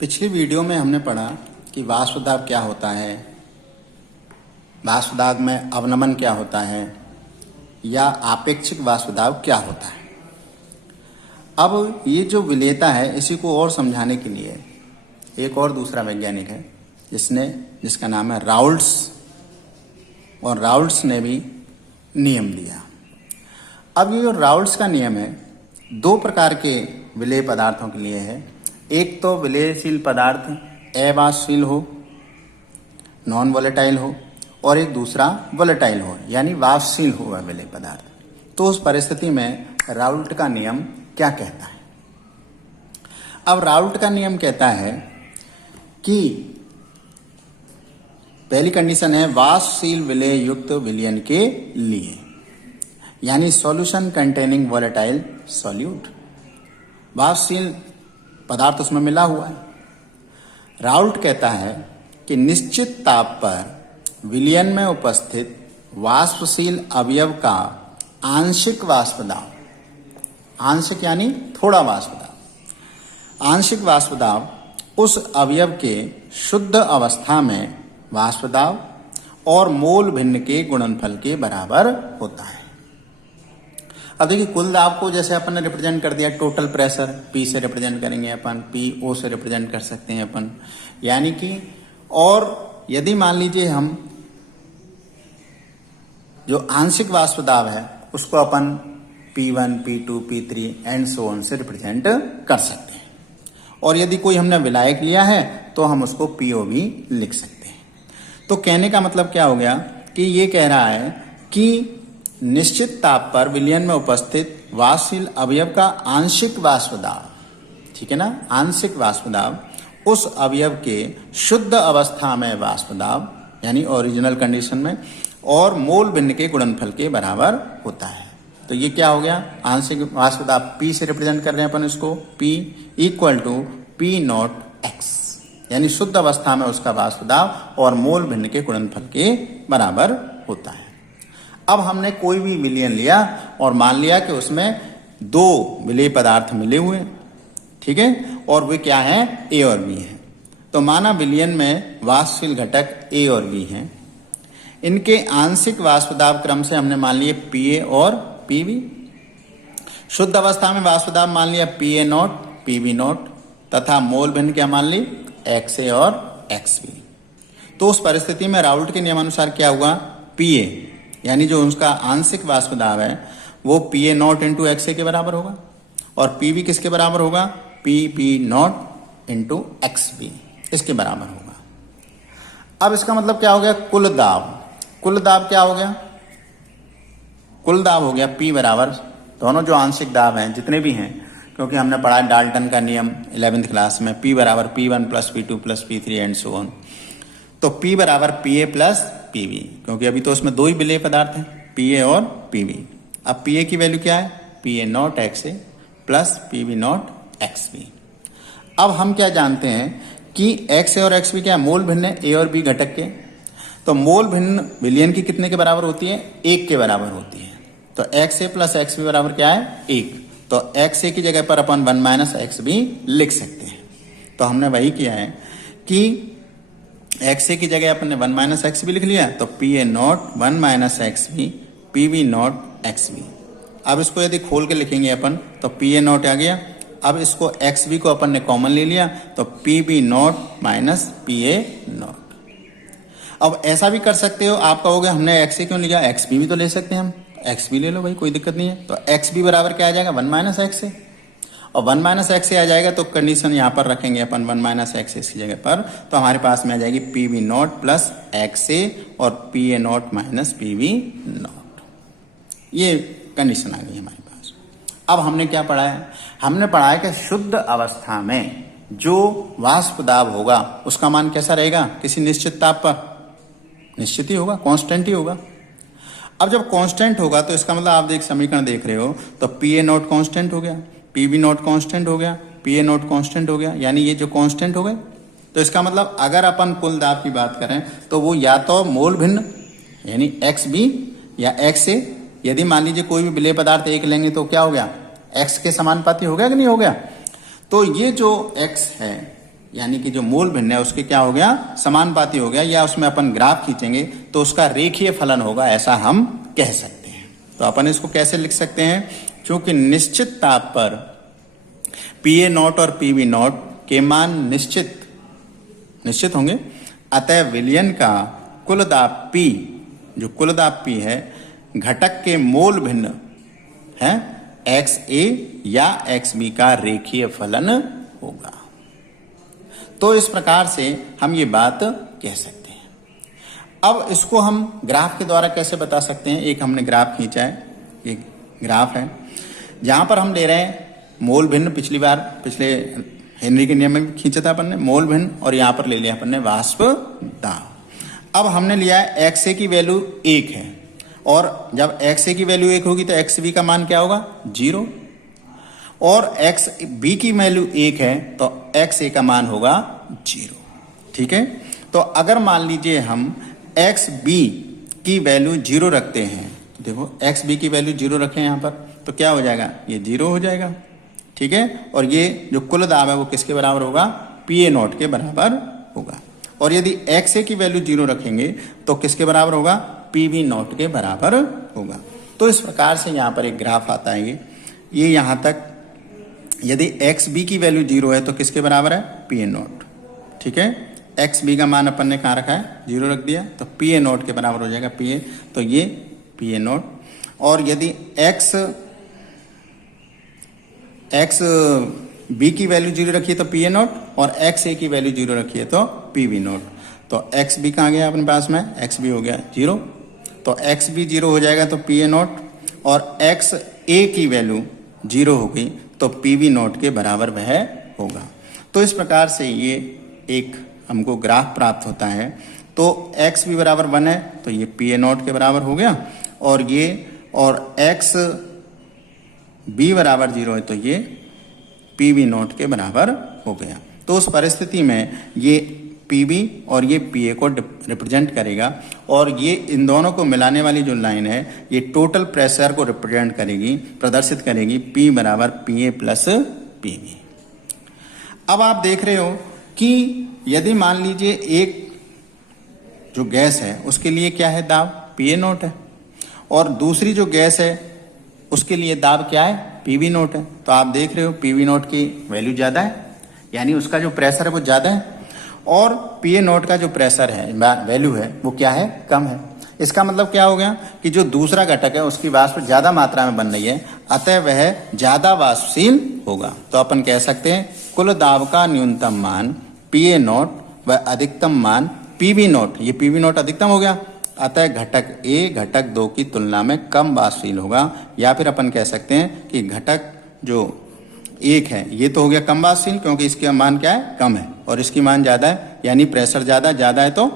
पिछली वीडियो में हमने पढ़ा कि वाष्प दाब क्या होता है, वाष्प दाब में अवनमन क्या होता है या आपेक्षिक वाष्प दाब क्या होता है। अब ये जो विलेयता है इसी को और समझाने के लिए एक और दूसरा वैज्ञानिक है जिसका नाम है राउल्ट्स, और राउल्ट्स ने भी नियम दिया। अब ये जो राउल्ट्स का नियम है दो प्रकार के विलेय पदार्थों के लिए है। एक तो विलेयशील पदार्थ अवाष्पशील हो, नॉन वोलेटाइल हो, और एक दूसरा वोलेटाइल हो यानी वाष्पशील हो वह विलेय पदार्थ। तो उस परिस्थिति में राउल्ट का नियम क्या कहता है? अब राउल्ट का नियम कहता है कि पहली कंडीशन है वाष्पशील विलेय युक्त विलयन के लिए, यानी सॉल्यूशन कंटेनिंग वोलेटाइल सॉल्यूट, वाष्पशील पदार्थ उसमें मिला हुआ है। राउल्ट कहता है कि निश्चित ताप पर विलयन में उपस्थित वाष्पशील अवयव का आंशिक वाष्प दाब, आंशिक यानी थोड़ा वाष्प दाब, आंशिक वाष्प दाब उस अवयव के शुद्ध अवस्था में वाष्प दाब और मोल भिन्न के गुणनफल के बराबर होता है। अब देखिए कुल दाब को जैसे अपन ने रिप्रेजेंट कर दिया, टोटल प्रेशर P से रिप्रेजेंट करेंगे अपन, PO से रिप्रेजेंट कर सकते हैं अपन, यानी कि और यदि मान लीजिए हम जो आंशिक वाष्प दाब है उसको अपन P1, P2, P3 and so on से रिप्रेजेंट कर सकते हैं, और यदि कोई हमने विलायक लिया है तो हम उसको PO भी लिख सकते हैं। तो कहने का मतलब क्या हो गया कि ये कह रहा है कि निश्चित ताप पर विलयन में उपस्थित वाष्पशील अवयव का आंशिक वाष्प दाब, ठीक है ना, आंशिक वाष्प दाब उस अवयव के शुद्ध अवस्था में वाष्प दाब यानी ओरिजिनल कंडीशन में और मोल भिन्न के गुणनफल के बराबर होता है। तो ये क्या हो गया, आंशिक वाष्प दाब P से रिप्रेजेंट कर रहे हैं अपन इसको, P equal to P nought X, यानी शुद्ध अवस्था में उसका वाष्प दाब और मोल भिन्न के गुणनफल के बराबर होता है। अब हमने कोई भी विलयन लिया और मान लिया कि उसमें दो विलेय पदार्थ मिले हुए, ठीक है, और वे क्या हैं, A और B हैं। तो माना विलयन में वाष्पशील घटक A और B हैं, इनके आंशिक वाष्प दाब क्रम से हमने मान लिए PA और PB, शुद्ध अवस्था में वाष्प दाब मान लिया PA नॉट PB नॉट, तथा मोल भिन्न क्या मान ली XA और XB। तो उस परिस्थिति में राउल्ट के नियमानुसार क्या हुआ, PA यानी जो उसका आंशिक वाष्प दाब है वो PA नॉट इंटू XA के बराबर होगा, और PB किसके बराबर होगा, PB नॉट इंटू XB, इसके बराबर होगा। अब इसका मतलब क्या हो गया, कुल दाब, कुल दाब क्या हो गया, कुल दाब हो गया P बराबर दोनों जो आंशिक दाब हैं जितने भी हैं, क्योंकि हमने पढ़ा है डाल्टन का नियम 11th क्लास में, P बराबर P1 plus P2 plus P3 and so on. तो P बराबर PA प्लस PB, क्योंकि अभी तो उसमें दो ही विलेय पदार्थ हैं, PA और PB। अब PA की वैल्यू क्या है, PA not XA plus PB not XB। अब हम क्या जानते हैं कि XA और XB क्या है, मोल भिन्न है A और B घटक के। तो मोल भिन्न विलयन की कितने के बराबर होती है, 1 के बराबर होती है। तो XA प्लस XB बराबर क्या है, 1। तो XA की जगह पर अपन 1 माइनस XB लिख सकते हैं। तो हमने वही किया है कि XA की जगह अपन ने 1 माइनस XB लिख लिया, तो PA not 1 minus XB PB not XB। अब इसको यदि खोल के लिखेंगे अपन तो PA नॉट आ गया। अब इसको XB को अपन ने कॉमन ले लिया तो PB not minus PA not. अब ऐसा भी कर सकते हो, आप कहोगे हमने XA क्यों लिया, XB भी तो ले सकते हैं हम, XB ले लो भाई, कोई दिक्कत नहीं है। तो XB बराबर क्या आ जाएगा, 1 माइनस XA, और 1 माइनस XA आ जाएगा तो कंडीशन यहाँ पर रखेंगे अपन 1 माइनस XA की जगह पर, तो हमारे पास में आ जाएगी PB नॉट प्लस XA और PA not minus PB not. ये कंडीशन आ गई हमारे पास। अब हमने क्या पढ़ा है, हमने पढ़ा है कि शुद्ध अवस्था में जो वाष्प दाब होगा उसका मान कैसा रहेगा, किसी निश्चित ताप पर निश्चित ही होगा, कांस्टेंट ही होगा। अब जब कांस्टेंट होगा तो इसका मतलब आप समीकरण देख रहे हो तो PA नॉट कांस्टेंट हो गया, PB नॉट कांस्टेंट हो गया, PA नॉट कांस्टेंट हो गया, यानी ये जो कांस्टेंट हो गए। तो इसका मतलब अगर अपन कुल दाब की बात करें तो वो या तो मोल भिन्न यानी XB या XA, यदि मान लीजिए कोई भी विलेय पदार्थ एक लेंगे तो क्या हो गया, X के समानुपाती हो गया कि नहीं हो गया। तो ये जो X है यानी कि जो मूल भिन्न है उसके क्या हो गया, समानुपाती हो गया, या उसमें अपन ग्राफ खींचेंगे तो उसका रेखीय फलन होगा, ऐसा हम कह सकते हैं। तो अपन इसको कैसे लिख सकते हैं, क्योंकि निश्चित ताप पर PA0 और PV0 के मान निश्चित होंगे, अतः विलयन का कुल दाब P, जो कुल दाब P है, घटक के मोल भिन्न है XA या XB का रेखीय फलन होगा। तो इस प्रकार से हम ये बात कह सकते हैं। अब इसको हम ग्राफ के द्वारा कैसे बता सकते हैं। एक हमने ग्राफ खींचा है, एक ग्राफ है जहां पर हम ले रहे हैं मोल भिन्न, पिछले हेनरी के नियम में भी खींचा था अपन ने मोल भिन्न, और यहां पर ले लिया अपन ने वाष्प दाब। अब हमने लिया है XA की वैल्यू 1 है, और जब XA की वैल्यू 1 होगी तो XB का मान क्या होगा, 0, और XB की वैल्यू 1 है तो XA का मान होगा 0। ठीक है, तो अगर मान लीजिए हम XB की वैल्यू 0 रखते हैं, तो देखो XB की वैल्यू 0 रखें यहां पर, तो क्या हो जाएगा, ये 0 हो जाएगा। ठीक है, और ये जो कुल दाब है वो किसके बराबर होगा, PA0 के बराबर होगा। और यदि XA की वैल्यू 0 रखेंगे तो किसके बराबर होगा, PV0 के बराबर होगा। तो इस प्रकार से यहाँ पर एक ग्राफ आता है, ये यहाँ तक यदि XB की वैल्यू 0 है तो किसके बराबर है, PA0। ठीक है, XB का मान अपन ने कहाँ रखा है, 0 रख दिया, तो PA0 के बराबर हो जाएगा PA, तो ये PA0। और यदि XB की वैल्यू 0 रखिए तो PA0, और XA की वैल्यू 0 रखिए तो PV0। तो XB कहाँ गया अपने पास में, XB हो गया 0, तो XB 0 हो जाएगा तो PA0, और XA की वैल्यू 0 हो गई तो PV0 के बराबर वह होगा। तो इस प्रकार से ये एक हमको ग्राफ प्राप्त होता है। तो XB बराबर 1 है तो ये PA0 के बराबर हो गया, और ये और XB बराबर 0 है तो ये PV0 के बराबर हो गया। तो उस परिस्थिति में ये PB और ये PA को रिप्रेजेंट करेगा, और ये इन दोनों को मिलाने वाली जो लाइन है ये टोटल प्रेशर को रिप्रेजेंट करेगी, प्रदर्शित करेगी, P बराबर PA प्लस PB। अब आप देख रहे हो कि यदि मान लीजिए एक जो गैस है उसके लिए क्या है, दाब PA0 है, और दूसरी जो गैस है उसके लिए दाब क्या है, PV0 है। तो आप देख रहे हो PV0 की वैल्यू ज़्यादा है, यानी उसका जो प्रेशर है वो ज़्यादा है, और PA0 का जो प्रेशर है, वैल्यू है, वो क्या है, कम है। इसका मतलब क्या हो गया कि जो दूसरा घटक है उसकी वाष्प ज़्यादा मात्रा में बन रही है, अतः वह ज़्यादा वाष्पशील होगा। तो अपन कह सकते हैं कुल दाब का न्यूनतम मान PA0 व अधिकतम मान PV0, ये PV0 अधिकतम हो गया, अतः घटक A घटक 2 की तुलना में कम वाष्पशील होगा। या फिर अपन कह सकते हैं कि घटक जो 1 है ये तो हो गया कम वाष्पशील, क्योंकि इसका मान क्या है, कम है, और इसकी मान ज़्यादा है, यानी प्रेशर ज़्यादा है तो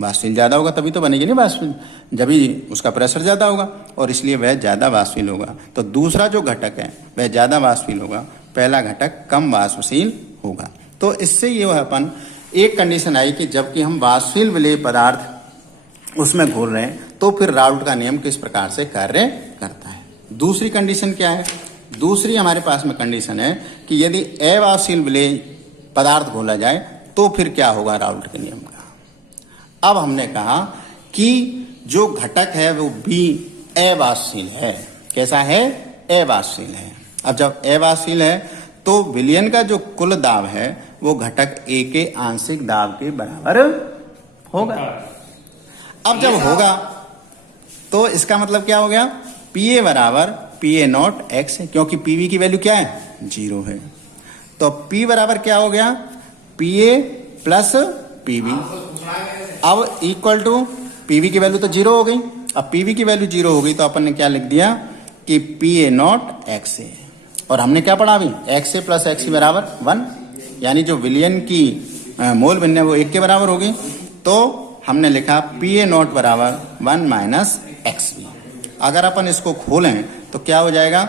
वाष्पशील ज़्यादा होगा, तभी तो बनेगी नहीं वाष्पशील, जब ही उसका प्रेशर ज़्यादा होगा, और इसलिए वह ज़्यादा वाष्पशील होगा। तो दूसरा जो घटक है वह ज़्यादा वाष्पशील होगा, पहला घटक कम वाष्पशील होगा। तो इससे ये अपन एक कंडीशन आई कि जबकि हम वाष्पशील विलेय पदार्थ उसमें घोल रहे हैं तो फिर राउल्ट का नियम किस प्रकार से कार्य करता है। दूसरी कंडीशन क्या है, दूसरी हमारे पास में कंडीशन है कि यदि अवाष्पशील विलेय पदार्थ घोला जाए तो फिर क्या होगा राउल्ट के नियम का। अब हमने कहा कि जो घटक है वो भी अवाष्पशील है, कैसा है, अवाष्पशील है। अब जब अवाष्पशील है तो विलयन का जो कुल दाब है वो घटक A के आंशिक दाब के बराबर होगा। अब जब होगा तो इसका मतलब क्या हो गया, PA बराबर PA0 X है, क्योंकि PV की वैल्यू क्या है, 0 है। तो P बराबर क्या हो गया, PA प्लस PV। अब इक्वल टू PV की वैल्यू तो 0 हो गई, अब PV की वैल्यू 0 हो गई तो अपन ने क्या लिख दिया कि PA0 X है, और हमने क्या पढ़ा अभी, XA प्लस XC बराबर 1, यानी जो विलयन की मोल भिन्न है वो 1 के बराबर हो गई। तो हमने लिखा PA0 बराबर 1 माइनस XB। अगर अपन इसको खोलें तो क्या हो जाएगा,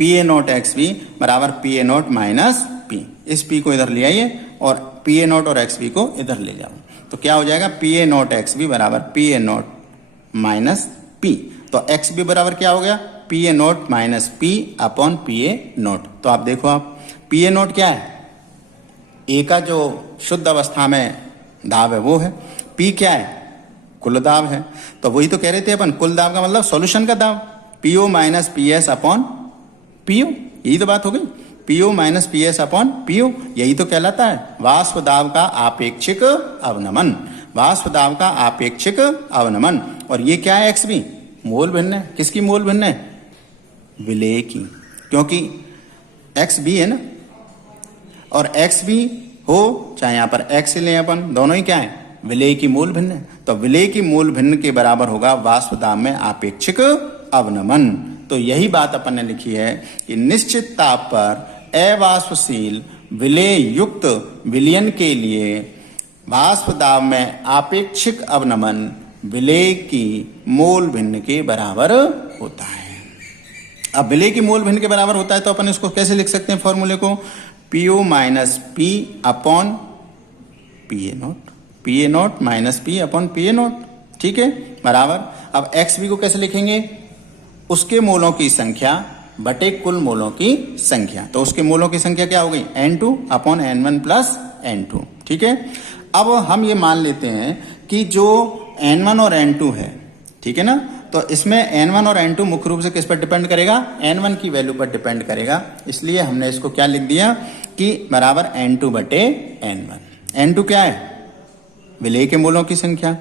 PA0 XB बराबर PA0 माइनस P। इस P को इधर ले आइए और PA0 और XB को इधर ले जाओ, तो क्या हो जाएगा, PA0 XB बराबर PA0 माइनस P। तो XB बराबर क्या हो गया, PA0 minus P upon PA0। तो आप देखो, आप PA0 क्या है, ए का जो शुद्ध अवस्था में दाब है वो है, पी क्या है, कुल दाब है। तो वही तो कह रहे थे अपन, कुल दाब का मतलब सॉल्यूशन का दाब, PO minus PS upon PO, यही तो बात हो गई, PO minus PS upon PO, यही तो कहलाता है वाष्प दाब का आपेक्षिक अवनमन, वाष्प दाब का आपेक्षिक अवनमन। और ये क्या है, एक्स बी मोल भिन्न है, किसकी मोल भिन्न है, विलेय की, क्योंकि एक्स बी है ना, और एक्स बी हो चाहे यहां पर एक्स ले अपन, दोनों ही क्या है, विलेय की मूल भिन्न है। तो विलेय की मूल भिन्न के बराबर होगा वाष्प दाब में आपेक्षिक अवनमन। तो यही बात अपन ने लिखी है कि निश्चित ताप पर अवाष्पशील विलेय युक्त विलयन के लिए वाष्प दाब में आपेक्षिक अवनमन विलेय की मोल भिन्न के बराबर होता है। अब विलेय की मोल भिन्न के बराबर होता है तो अपन इसको कैसे लिख सकते हैं फॉर्मूले को, PO minus P upon P A not, P A not minus P upon P A not, ठीक है, बराबर। अब एक्स बी को कैसे लिखेंगे, उसके मोलों की संख्या बटे कुल मोलों की संख्या। तो उसके मोलों की संख्या क्या हो गई, N2 upon N1 plus N2, ठीक है। अब हम ये मान लेते हैं कि जो N1 और N2 है, ठीक है ना, तो इसमें N1 और N2 मुख्य रूप से किस पर डिपेंड करेगा, N1 की वैल्यू पर डिपेंड करेगा। इसलिए हमने इसको क्या लिख दिया कि बराबर N2 बटे N1। N2 क्या है, विलेय के मोलों की संख्या,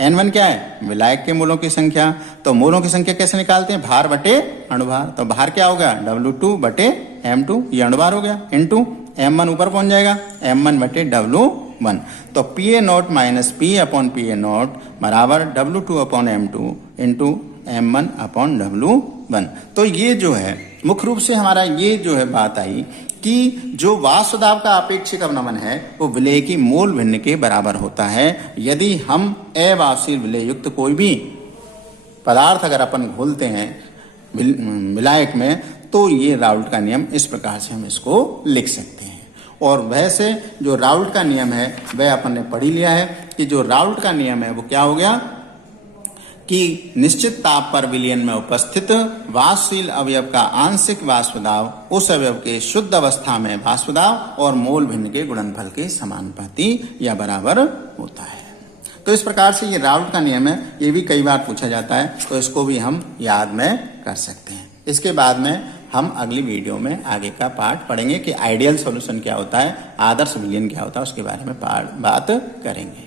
N1 क्या है, विलायक के मोलों की संख्या। तो मोलों की संख्या कैसे निकालते हैं, भार बटे अणुभार। तो भार क्या हो गया, W2 बटे M2, ये अणुभार हो गया, इनटू M1 ऊपर पहुंच जाएगा, M1 बटे W1। तो P A not minus P upon P A not बराबर W2 upon M2 into M1 upon W1। तो ये जो है मुख्य रूप से हमारा ये जो है बात आई कि जो वाष्प दाब का आपेक्षिक अवनमन है वो विलेय की मोल भिन्न के बराबर होता है। यदि हम अवाष्पशील विलेय युक्त कोई भी पदार्थ अगर अपन घोलते हैं विलायक में, तो ये राउल्ट का नियम इस प्रकार से हम इसको लिख सकते हैं। और वैसे जो राउल्ट का नियम है वह अपन ने पढ़ ही लिया है कि जो राउल्ट का नियम है वो क्या हो गया कि निश्चित ताप पर विलयन में उपस्थित वाष्पशील अवयव का आंशिक वाष्प दाब उस अवयव के शुद्ध अवस्था में वाष्प दाब और मोल भिन्न के गुणनफल के समानुपाती या बराबर होता है। तो इस प्रकार से ये राउल्ट का नियम है, ये भी कई बार पूछा जाता है, तो इसको भी हम याद में कर सकते हैं। इसके बाद में हम अगली वीडियो में आगे का पार्ट पढ़ेंगे कि आइडियल सॉल्यूशन क्या होता है, आदर्श विलयन क्या होता है, उसके बारे में बात करेंगे।